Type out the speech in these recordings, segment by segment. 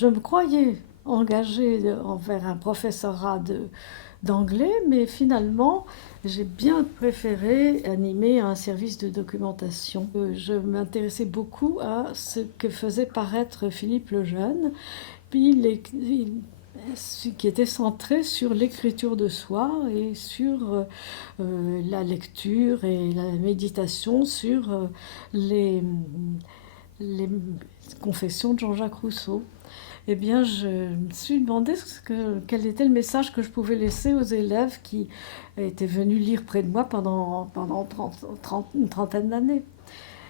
Je me croyais engagée envers un professorat d'anglais, mais finalement, j'ai bien préféré animer un service de documentation. Je m'intéressais beaucoup à ce que faisait paraître Philippe Lejeune, puis qui était centré sur l'écriture de soi et sur la lecture et la méditation sur les confessions de Jean-Jacques Rousseau. Eh bien, je me suis demandé quel était le message que je pouvais laisser aux élèves qui étaient venus lire près de moi pendant une trentaine d'années.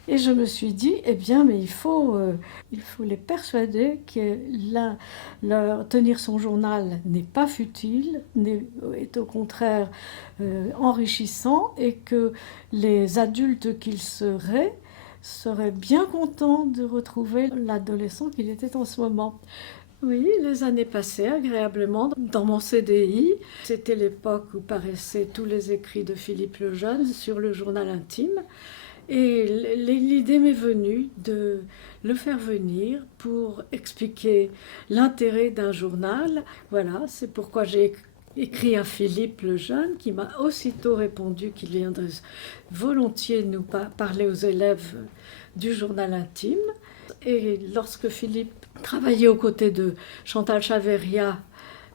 Et je me suis dit, eh bien, mais il faut les persuader que tenir son journal n'est pas futile, est au contraire enrichissant, et que les adultes qu'ils seraient bien contents de retrouver l'adolescent qu'il était en ce moment. Oui, les années passaient agréablement dans mon CDI. C'était l'époque où paraissaient tous les écrits de Philippe Lejeune sur le journal intime. Et l'idée m'est venue de le faire venir pour expliquer l'intérêt d'un journal. Voilà, c'est pourquoi j'ai écrit à Philippe Lejeune, qui m'a aussitôt répondu qu'il viendrait volontiers nous parler aux élèves du journal intime. Et lorsque Philippe travaillait aux côtés de Chantal Chaveria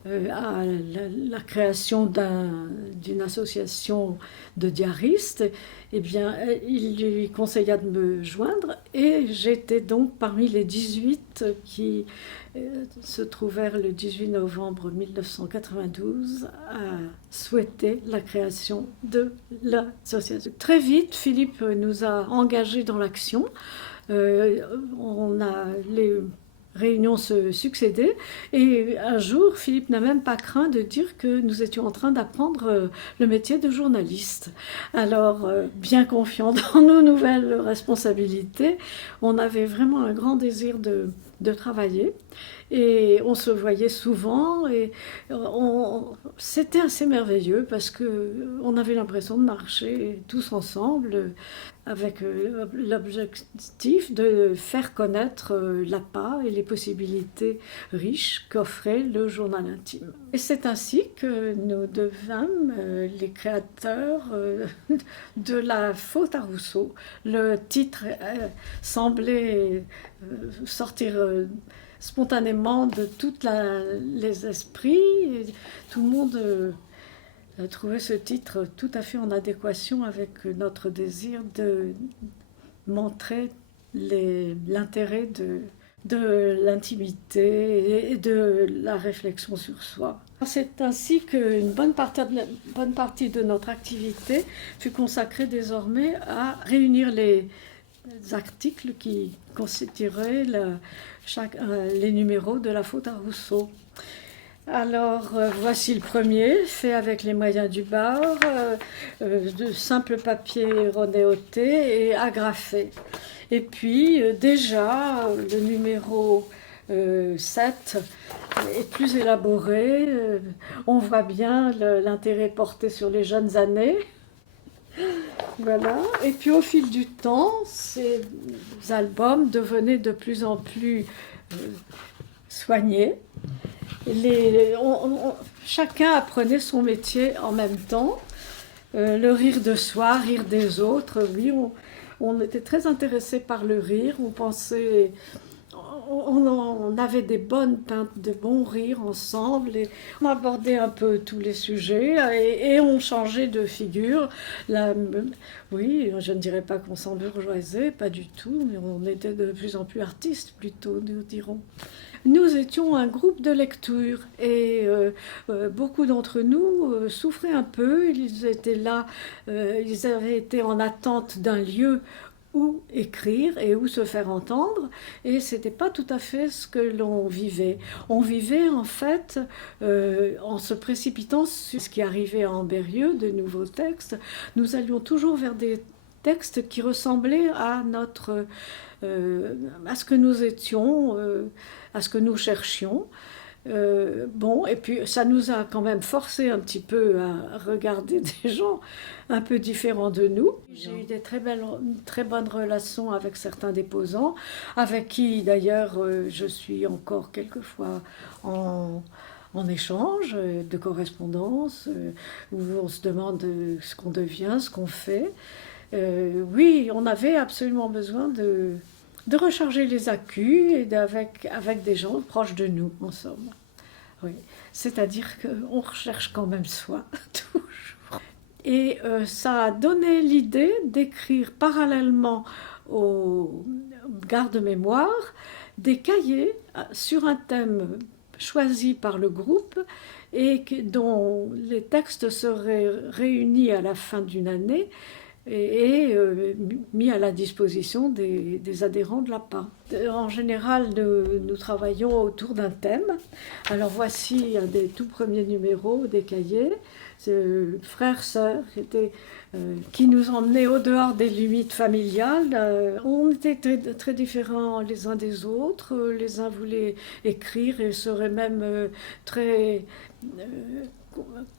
à la création d'une association de diaristes, eh bien, il lui conseilla de me joindre, et j'étais donc parmi les 18 qui se trouvèrent le 18 novembre 1992 à souhaiter la création de l'association. Très vite, Philippe nous a engagés dans l'action. Les réunions se succédaient, et un jour, Philippe n'a même pas craint de dire que nous étions en train d'apprendre le métier de journaliste. Alors, bien confiant dans nos nouvelles responsabilités, on avait vraiment un grand désir de travailler, et on se voyait souvent, et c'était assez merveilleux parce qu'on avait l'impression de marcher tous ensemble avec l'objectif de faire connaître l'APA et les possibilités riches qu'offrait le journal intime. Et c'est ainsi que nous devînmes les créateurs de la faute à Rousseau. Le titre semblait sortir spontanément de tous les esprits, et tout le monde trouvait ce titre tout à fait en adéquation avec notre désir de montrer l'intérêt de l'intimité et de la réflexion sur soi. C'est ainsi qu'une bonne partie de notre activité fut consacrée désormais à réunir les articles qui constitueraient les numéros de la faute à Rousseau. Alors, voici le premier, fait avec les moyens du bord, de simple papier renéoté et agrafé. Et puis, déjà, le numéro 7 est plus élaboré. On voit bien l'intérêt porté sur les jeunes années. Voilà. Et puis, au fil du temps, ces albums devenaient de plus en plus soignés. Chacun apprenait son métier en même temps. Le rire de soi, rire des autres. Oui, on était très intéressés par le rire. On avait de bons rires ensemble, et on abordait un peu tous les sujets, et on changeait de figure. Oui, je ne dirais pas qu'on s'embourgeoisait, pas du tout, mais on était de plus en plus artistes, plutôt, nous dirons. Nous étions un groupe de lecture, et beaucoup d'entre nous souffraient un peu. Ils étaient là, ils avaient été en attente d'un lieu où écrire et où se faire entendre, et c'était pas tout à fait ce que l'on vivait. On vivait en fait en se précipitant sur ce qui arrivait en Berrieux, de nouveaux textes. Nous allions toujours vers des textes qui ressemblaient à à ce que nous étions, à ce que nous cherchions. Bon, et puis ça nous a quand même forcé un petit peu à regarder des gens un peu différents de nous. J'ai eu des très bonnes relations avec certains déposants, avec qui d'ailleurs je suis encore quelquefois en, en échange de correspondance, où on se demande ce qu'on devient, ce qu'on fait. Oui, on avait absolument besoin de recharger les accus avec des gens proches de nous, en somme. Oui, c'est-à-dire qu'on recherche quand même soi, toujours. Et ça a donné l'idée d'écrire parallèlement aux garde-mémoire des cahiers sur un thème choisi par le groupe et dont les textes seraient réunis à la fin d'une année et mis à la disposition des adhérents de l'APA. En général, nous travaillons autour d'un thème. Alors voici un des tout premiers numéros des cahiers. Frères, sœurs, qui nous emmenaient au dehors des limites familiales. On était très différents les uns des autres. Les uns voulaient écrire et seraient même très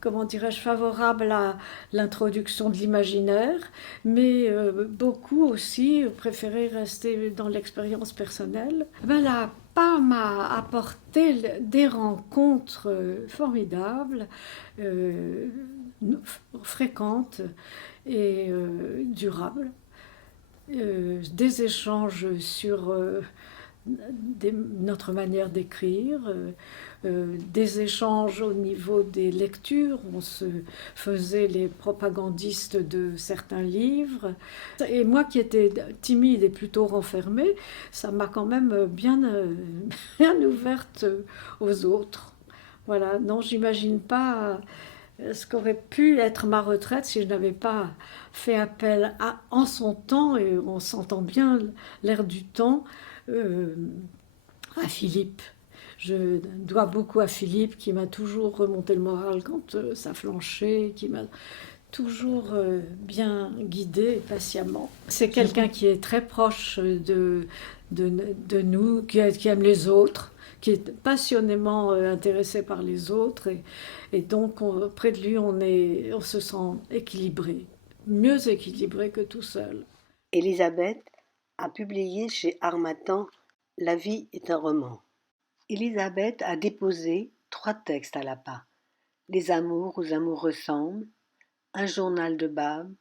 comment dirais-je, favorable à l'introduction de l'imaginaire, mais beaucoup aussi préféraient rester dans l'expérience personnelle. Ben, la PA m'a apporté des rencontres formidables, euh, fréquentes et durables. Des échanges sur notre manière d'écrire, des échanges au niveau des lectures. On se faisait les propagandistes de certains livres. Et moi qui étais timide et plutôt renfermée, ça m'a quand même bien ouverte aux autres. Voilà, non, j'imagine pas ce qu'aurait pu être ma retraite si je n'avais pas fait appel en son temps, et on s'entend bien l'air du temps, euh, à Philippe. Je dois beaucoup à Philippe qui m'a toujours remonté le moral quand ça flanchait, qui m'a toujours bien guidé patiemment. C'est quelqu'un qui est très proche de nous, qui aime les autres, qui est passionnément intéressé par les autres. Et donc, près de lui, on se sent équilibré, mieux équilibré que tout seul. Elisabeth a publié chez Harmattan La vie est un roman. Elisabeth a déposé 3 textes à l'APA. Les amours aux amours ressemblent, un journal de Bab,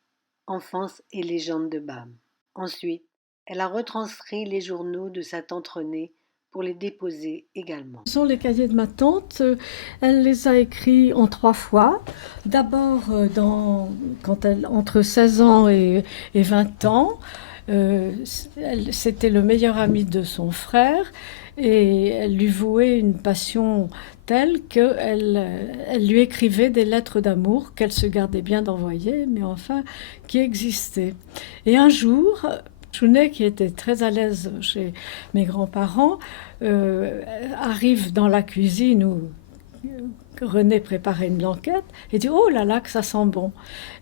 enfance et légende de Bab. Ensuite, elle a retranscrit les journaux de sa tante Renée pour les déposer également. Ce sont les cahiers de ma tante. Elle les a écrits en 3 fois. D'abord, entre 16 ans et 20 ans. C'était le meilleur ami de son frère et elle lui vouait une passion telle qu'elle lui écrivait des lettres d'amour qu'elle se gardait bien d'envoyer, mais enfin qui existaient. Et un jour, Chounet, qui était très à l'aise chez mes grands-parents, arrive dans la cuisine où René préparait une blanquette et dit oh là là que ça sent bon.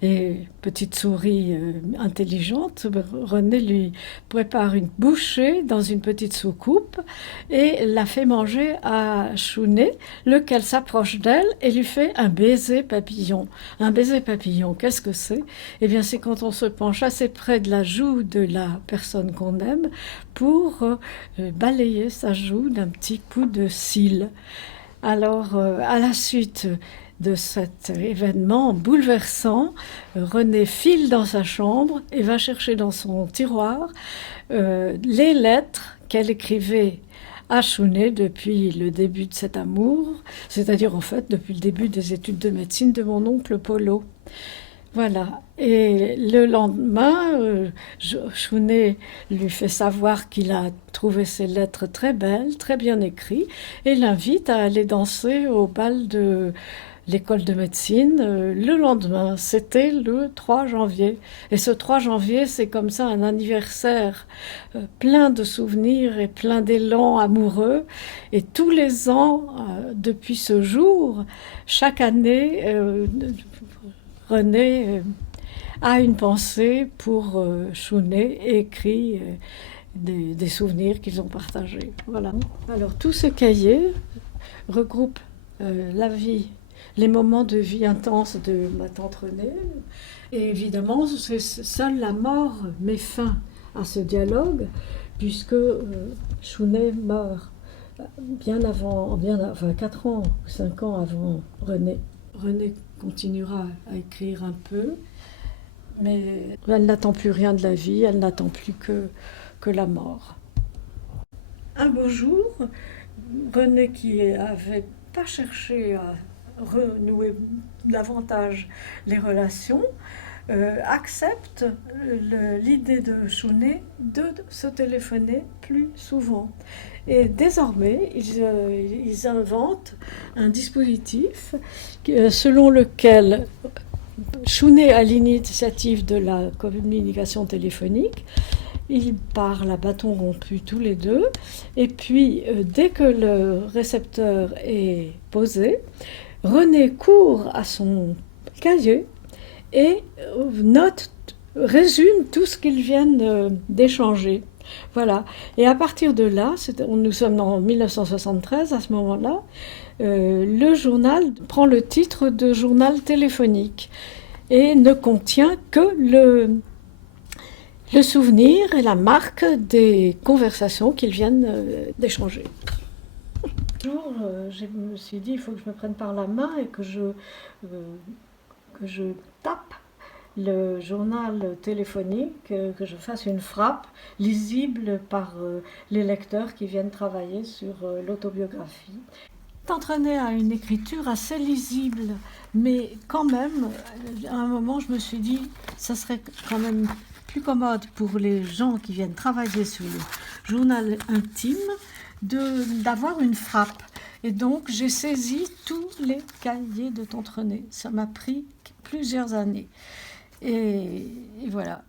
Et petite souris intelligente, René lui prépare une bouchée dans une petite soucoupe et la fait manger à Chounet, lequel s'approche d'elle et lui fait un baiser papillon. Un baiser papillon, qu'est-ce que c'est? Eh bien c'est quand on se penche assez près de la joue de la personne qu'on aime pour balayer sa joue d'un petit coup de cils. Alors, à la suite de cet événement bouleversant, René file dans sa chambre et va chercher dans son tiroir les lettres qu'elle écrivait à Chounet depuis le début de cet amour, c'est-à-dire en fait depuis le début des études de médecine de mon oncle Polo. Voilà. Et le lendemain, Chounet lui fait savoir qu'il a trouvé ses lettres très belles, très bien écrites, et l'invite à aller danser au bal de l'école de médecine le lendemain. C'était le 3 janvier. Et ce 3 janvier, c'est comme ça un anniversaire plein de souvenirs et plein d'élan amoureux. Et tous les ans, depuis ce jour, chaque année, René a une pensée pour Chounet et écrit des souvenirs qu'ils ont partagés. Voilà. Alors tout ce cahier regroupe la vie, les moments de vie intense de ma tante Renée. Et évidemment, seule la mort met fin à ce dialogue, puisque Chounet meurt bien avant, enfin 4 ans ou 5 ans avant René. René continuera à écrire un peu, mais elle n'attend plus rien de la vie, elle n'attend plus que la mort. Un beau jour, René, qui n'avait pas cherché à renouer davantage les relations, accepte l'idée de Chounet de se téléphoner plus souvent. Et désormais, ils inventent un dispositif selon lequel Chounet a l'initiative de la communication téléphonique. Ils parlent à bâton rompu tous les deux. Et puis, dès que le récepteur est posé, René court à son cahier et résume tout ce qu'ils viennent d'échanger. Voilà. Et à partir de là, nous sommes en 1973, à ce moment-là, le journal prend le titre de journal téléphonique et ne contient que le souvenir et la marque des conversations qu'ils viennent d'échanger. Un jour, je me suis dit, il faut que je me prenne par la main et que je tape le journal téléphonique, que je fasse une frappe lisible par les lecteurs qui viennent travailler sur l'autobiographie. T'entraîner à une écriture assez lisible, mais quand même, à un moment, je me suis dit, ça serait quand même plus commode pour les gens qui viennent travailler sur le journal intime d'avoir une frappe. Et donc, j'ai saisi tous les cahiers de Tante Renée. Ça m'a pris plusieurs années. Et voilà.